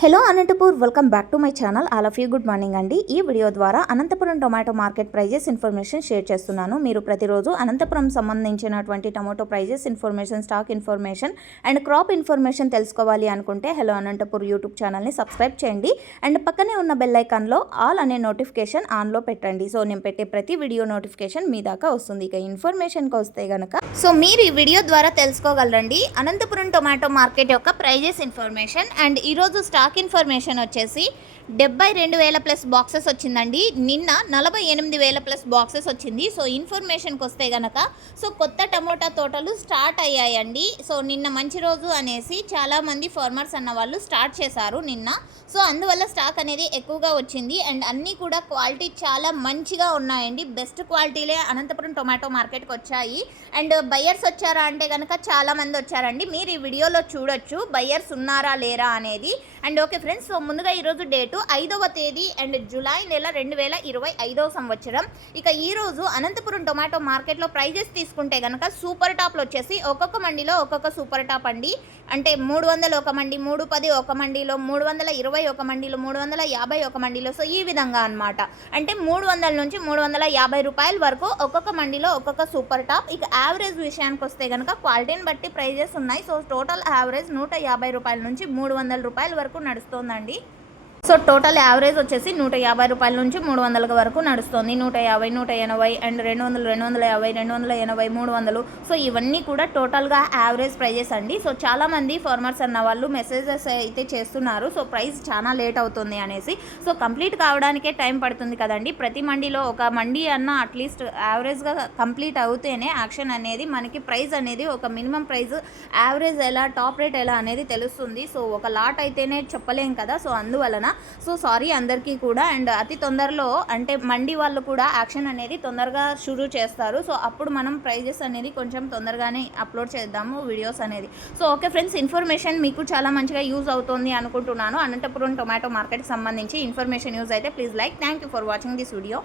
Hello Anantapur, welcome back to my channel. All of you good morning అండి. ఈ video ద్వారా Anantapuram tomato market prices information share చేస్తున్నాను. మీరు ప్రతిరోజు అనంతపురం సంబంధించినటువంటి tomato prices information, stock information and crop information తెలుసుకోవాలి అనుకుంటే హలో అనంతపూర్ యూట్యూబ్ ఛానల్ని సబ్స్క్రైబ్ చేయండి అండ్ పక్కనే ఉన్న బెల్ ఐకాన్లో ఆల్ అనే నోటిఫికేషన్ ఆన్లో పెట్టండి. సో నేను పెట్టే ప్రతి వీడియో నోటిఫికేషన్ మీ దాకా వస్తుంది. ఇక ఇన్ఫర్మేషన్కి వస్తే కనుక మీరు ఈ వీడియో ద్వారా తెలుసుకోగలరండి అనంతపురం టొమాటో మార్కెట్ యొక్క ప్రైజెస్ ఇన్ఫర్మేషన్. అండ్ ఈరోజు స్టాక్ ఇన్ఫర్మేషన్ వచ్చేసి 72,000 ప్లస్ బాక్సెస్ వచ్చిందండి. నిన్న 48,000 ప్లస్ బాక్సెస్ వచ్చింది. సో ఇన్ఫర్మేషన్కి వస్తే కనుక కొత్త టమోటా తోటలు స్టార్ట్ అయ్యాయండి. సో నిన్న మంచి రోజు అనేసి చాలామంది ఫార్మర్స్ అన్న వాళ్ళు స్టార్ట్ చేశారు నిన్న. సో అందువల్ల స్టాక్ అనేది ఎక్కువగా వచ్చింది అండ్ అన్నీ కూడా క్వాలిటీ చాలా మంచిగా ఉన్నాయండి. బెస్ట్ క్వాలిటీలే అనంతపురం టొమాటో మార్కెట్కి వచ్చాయి. అండ్ బయ్యర్స్ వచ్చారా అంటే కనుక చాలామంది వచ్చారండి. మీరు ఈ వీడియోలో చూడొచ్చు బయ్యర్స్ ఉన్నారా లేరా అనేది. అండ్ ఓకే ఫ్రెండ్స్, సో ముందుగా ఈరోజు డేటు 5వ తేదీ అండ్ జూలై నెల 2025వ సంవత్సరం. ఇక ఈరోజు అనంతపురం టొమాటో మార్కెట్లో ప్రైజెస్ తీసుకుంటే కనుక సూపర్ టాప్లు వచ్చేసి ఒక్కొక్క మండిలో ఒక్కొక్క సూపర్ టాప్ అండి. అంటే 300 ఒక మండి, 310 ఒక మండిలో, 320 ఒక మండిలో, 350 ఒక మండిలో. సో ఈ విధంగా అనమాట. అంటే 300 నుంచి 350 రూపాయల వరకు ఒక్కొక్క మండిలో ఒక్కొక్క సూపర్ టాప్. ఇక యావరేజ్ విషయానికి వస్తే కనుక క్వాలిటీని బట్టి ప్రైజెస్ ఉన్నాయి. సో టోటల్ యావరేజ్ 150 రూపాయల నుంచి 300 రూపాయల వరకు నడుస్తోందండి. సో టోటల్ యావరేజ్ వచ్చేసి 150 రూపాయల నుంచి 300 వరకు నడుస్తుంది. 150, 180 అండ్ 200, 250, 280, 300. సో ఇవన్నీ కూడా టోటల్గా యావరేజ్ ప్రైజెస్ అండి. సో చాలామంది ఫార్మర్స్ అన్న వాళ్ళు మెసేజెస్ అయితే చేస్తున్నారు. సో ప్రైస్ చాలా లేట్ అవుతుంది అనేసి. సో కంప్లీట్ కావడానికే టైం పడుతుంది కదండి. ప్రతి మండీలో ఒక మండీ అన్న అట్లీస్ట్ యావరేజ్గా కంప్లీట్ అవుతేనే యాక్షన్ అనేది మనకి ప్రైస్ అనేది ఒక మినిమం ప్రైస్ యావరేజ్ ఎలా, టాప్ రేట్ ఎలా అనేది తెలుస్తుంది. సో ఒక లాట్ అయితేనే చెప్పలేం కదా. సో అందువలన సారీ అందరికీ కూడా. అండ్ అతి తొందరలో అంటే మండి వాళ్ళు కూడా యాక్షన్ అనేది తొందరగా షురూ చేస్తారు. సో అప్పుడు మనం ప్రైజెస్ అనేది కొంచెం తొందరగానే అప్లోడ్ చేద్దాము వీడియోస్ అనేది. సో ఓకే ఫ్రెండ్స్, ఇన్ఫర్మేషన్ మీకు చాలా మంచిగా యూజ్ అవుతుంది అనుకుంటున్నాను. అనంతపురం టొమాటో మార్కెట్కి సంబంధించి ఇన్ఫర్మేషన్ యూజ్ అయితే please like. Thank you for watching this video.